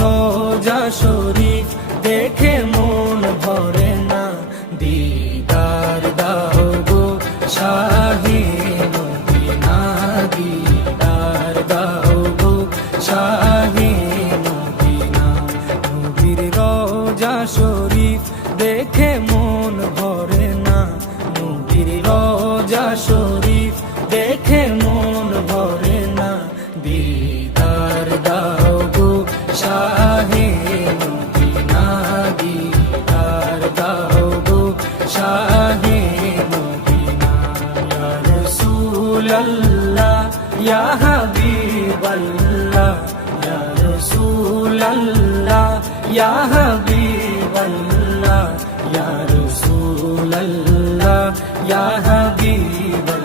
রোজা শরীফ দেখে মন ভরে না, দিদার দাও গো শাহে মদিনা, দিদার দাও গো শাহে মদিনা। নবীর রোজা শরীফ দেখে মন ভরে না, নবীর রোজা শরীফ দেখে মন ভরে না, দিদার দাও গো শাহে মদিনা, দিদার দাও গো শাহে মদিনা। ইয়া রাসূলাল্লাহ ইয়া হাবিবাল্লাহ, ইয়া রাসূলাল্লাহ ইয়া হাবিবাল্লাহ, ইয়া রাসূলাল্লাহ ইয়া হাবিবাল্লাহ,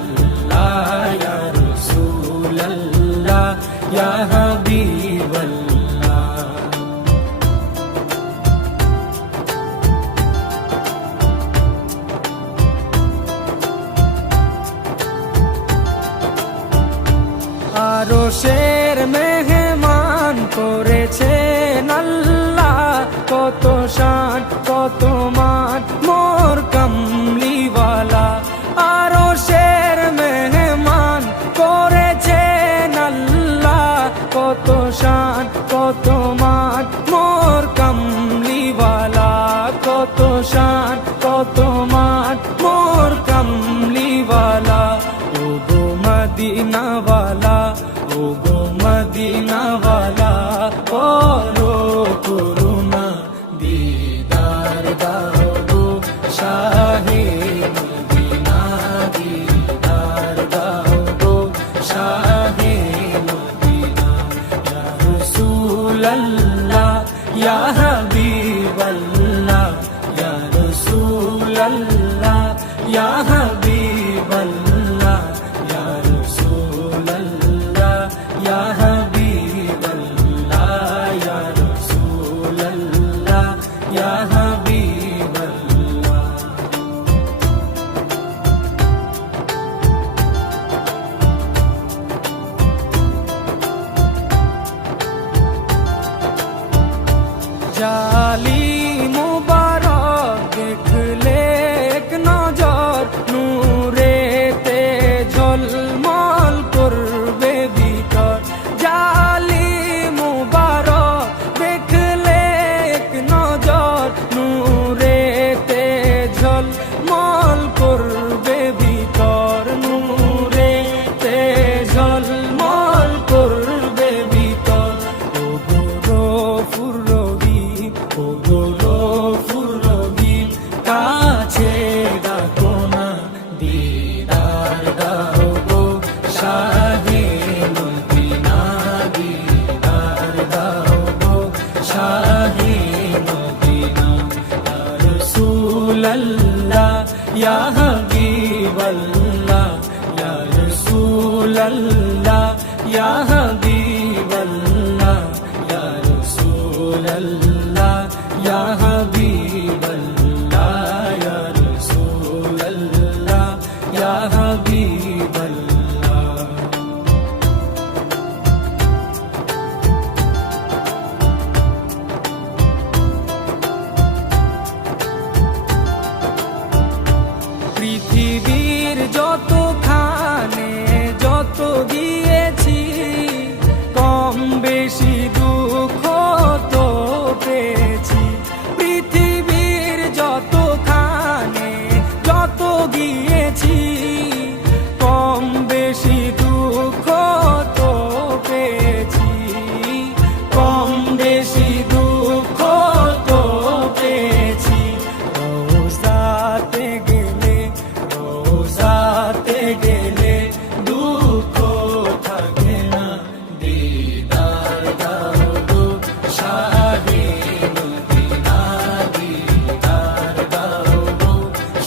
ইয়া রাসূলাল্লাহ ইয়া হাবিবাল্লাহ। আরশের মেহমান করেছেন আল্লাহ, কত শান কত মান মোর কামলিওয়ালা। আরশের মেহমান করেছেন আল্লাহ, কত শান কত মান মোর কামলিওয়ালা, কত শান কত মান মোর কামলিওয়ালা। ও গো মদিনাওয়ালা, ও গো মদিনাওয়ালা, করো করুণা, দিদার দাও গো শাহে মদিনা, দিদার দাও গো শাহে মদিনা। ইয়া রাসূলাল্লাহ ইয়া হাবিবাল্লাহ, ইয়া রাসূলাল্লাহ ইয়া হাবিবাল্লাহ, ইয়া রাসূলাল্লাহ ইয়া হাবিবাল্লাহ, ইয়া রাসূলাল্লাহ ইয়া হাবিবাল্লাহ। জালি মুবারক দেখলে এক নজর, নূরেতে ঝলমল করবে ভিতর। জালি মুবারক দেখলে এক নজর, নূরেতে ঝলমল করবে ভিতর, নূরেতে ঝলমল করবে ভিতর। ও গো গফুর রহিম, ও গো গফুর রহিম, কাছে ডাকো না, দিদার দাও গো শাহে মদিনা, দিদার দাও গো শাহে মদিনা। ইয়া রাসূলাল্লাহ ইয়া হাবিবাল্লাহ, ইয়া রাসূলাল্লাহ ইয়া হাবিবাল্লাহ, ইয়া রাসূলাল্লাহ ইয়া হাবিবাল্লাহ, ইয়া রাসূলাল্লাহ ইয়া হাবিবাল্লাহ। পৃথিবীর যতখানে যত গিয়েছি, কম বেশি দুঃখ তো পেয়েছি। পৃথিবীর যতখানে যত গিয়েছি, কম বেশি দুঃখ তো পেয়েছি, কম বেশি দুঃখ তো পেয়েছি। রোজাতে গেলে, রোজাতে গেলে দুঃখ থাকে না, দিদার দাও গো শাহে মদিনা, দিদার দাও গো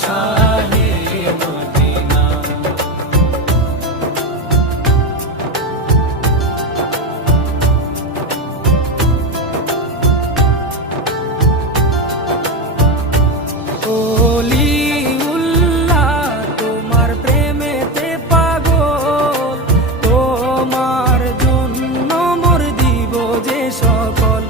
শাহে মদিনা। ওলিউল্লাহ তোমার প্রেমেতে পাগল, তোমার জন্য মোর দিব যে সকল।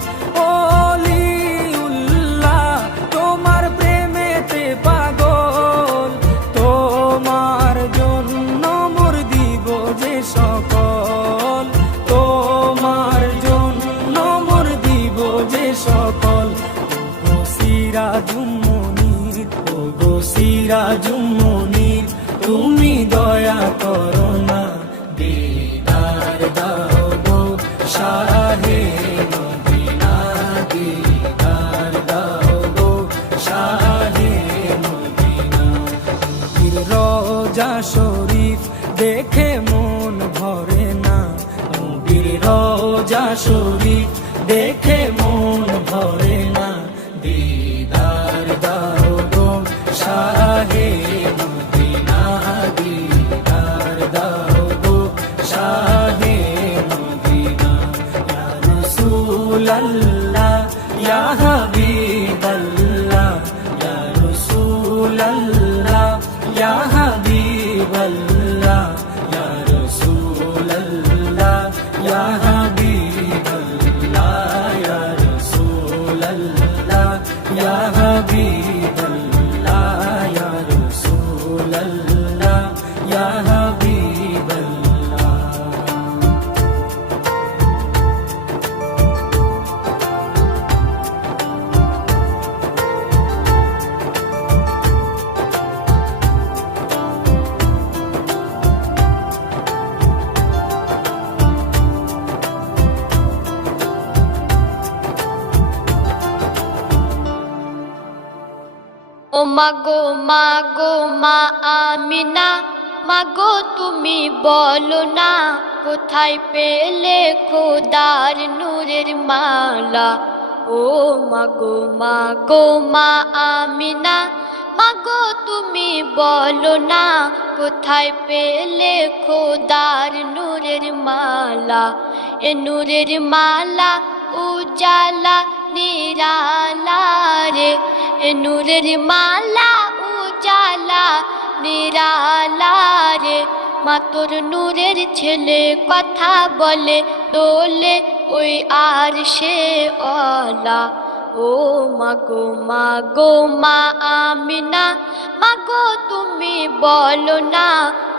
সিরাজুম মুনির, ও গো সিরাজুম মুনির, তুমি দয়া করো না, দিদার দাও গো শাহে মদিনা, দিদার দাও গো শাহে মদিনা। নবীর রওজা শরীফ দেখে মন ভরে না, নবীর রওজা শরীফ দেখে মন ভরে না, দিদার দাও গো শাহে মদিনা, দিদার দাও গো শাহে মদিনা। ইয়া রাসূলাল্লাহ ইয়া হাবিবাল্লাহ, ইয়া রাসূলাল্লাহ ইয়া হাবিবাল্লাহ, ইয়া রাসূলাল্লাহ ইয়া হাবিবাল্লাহ, ইয়া রাসূলাল্লাহ ইয়া হাবিবাল্লাহ, ইয়া রাসূলাল্লাহ ইয়া হাবিবাল্লাহ। ও মাগো মাগো মা আমিনা, মাগো তুমি বলো না, কোথায় পেলে খোদার নূরের মালা। ও মাগো মাগো মা আমিনা, মাগো তুমি বলো না, কোথায় পেলে খোদার নূরের মালা। এ নূরের মালা উজালা নিরালা রে, এ নূরের মালা উজালা নিরালা রে। মা তোর নূরের ছেলে কথা বলে দোলে ওই আর সে অলা। ও মাগো মাগো মা আমিনা, মাগো তুমি বলো না,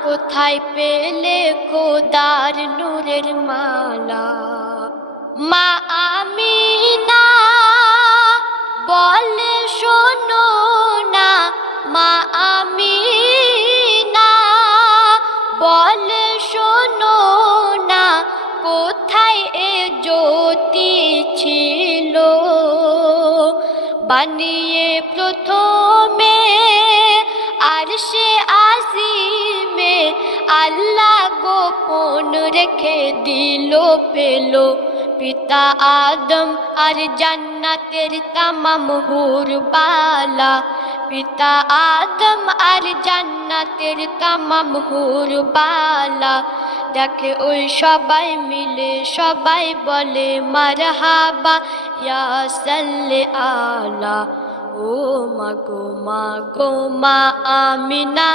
কোথায় পেলে খোদার নূরের মালা। মা আমিনা বলে শোনো না, মা আমিনা বলে শোনো না, কোথায় এ জ্যোতি ছিল বানিয়ে প্রথমে আরশে আজিমে। আল্লাহ গোপন রেখে দিল পেলো পিতা আদম আর জান্নাতের তামাম হুর বালা। পিতা আদম আর জান্নাতের তামাম হুর বালা। দেখে ওই সবাই মিলে সবাই বলে মারহাবা ইয়া সাল্লি আলা। ও মাগো মাগো মা আমিনা,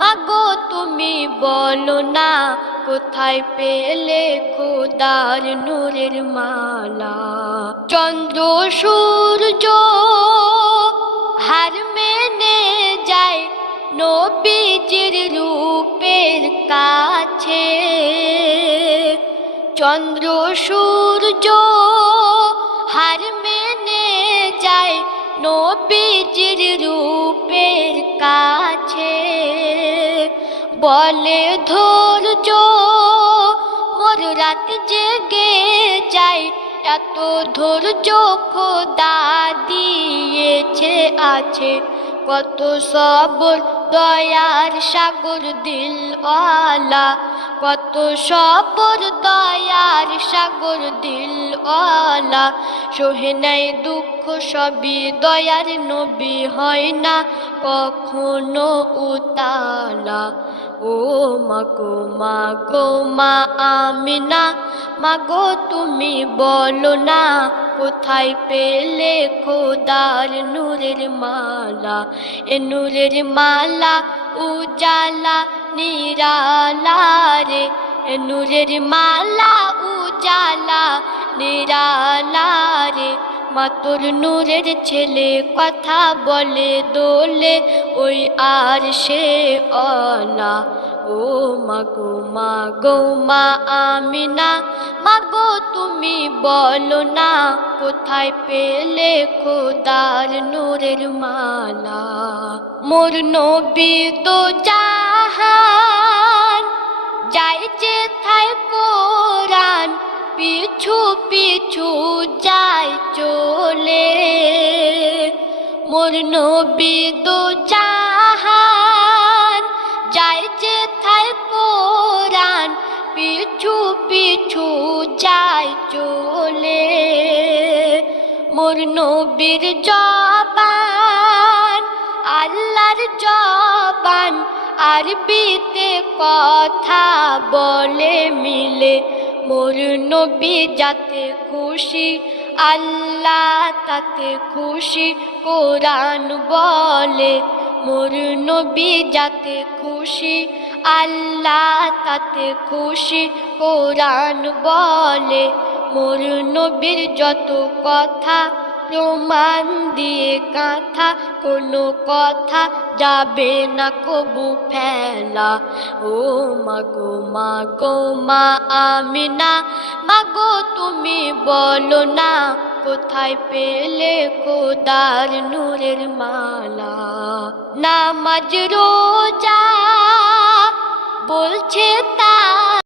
মাগো তুমি বলো না, কোথায় পেলে খোদার নূরের মালা। চন্দ্র সূর্য হার মেনে যায় নবীজির রূপের কাছে। চন্দ্র সূর্য হার মেনে যায় নবীজির রূপের কাছে। বলে ধৈর্য মোর রাত জেগে যায়, এত ধৈর্য খোদা দিয়েছে আছে। কত সবর দয়ার সাগর দিলওয়ালা, কত সবর দয়ার সাগর দিলওয়ালা। সহে নাই দুঃখ সবই দয়ার নবী, হয় না কখনো উতালা। ও মাগো মাগো মা আমিনা, মাগো তুমি বলো না, কোথায় পেলে খোদার নূরের মালা। এ নূরের মালা উজালা নিরালা রে, এ নূরের মালা উজালা নিরালা রে। মা তোর নূরের ছেলে কথা বলে দোলে ওই আর সে অলা। ও ও মাগো মাগো মা আমিনা, মাগো তুমি বলো না কোথায় পেলে খোদার নূরের মালা। মোর নবী তো জাহান যাই যেথায় কোরআন, পিছু পিছু যায় চলে। মোর নবী তো জাহান যাই যেথায় কোরআন, পিছু পিছু যায় চলে। মোর নবীর জবান আল্লাহর জবান, আরবিতে কথা বলে মিলে। মোর নবী যাতে খুশি আল্লাহ তাতে খুশি কোরআন বলে। মোর নবী যাতে খুশি আল্লাহ তাতে খুশি কোরআন বলে। মোর নবীর যত কথা প্রমাণ দিয়ে কাঁথা, কোনো কথা যাবে না কবু ফেলা। ও মাগো মাগো মা আমিনা, মাগো তুমি বলো না কোথায় পেলে খোদার নূরের মালা। নামাজ রোজা বলছে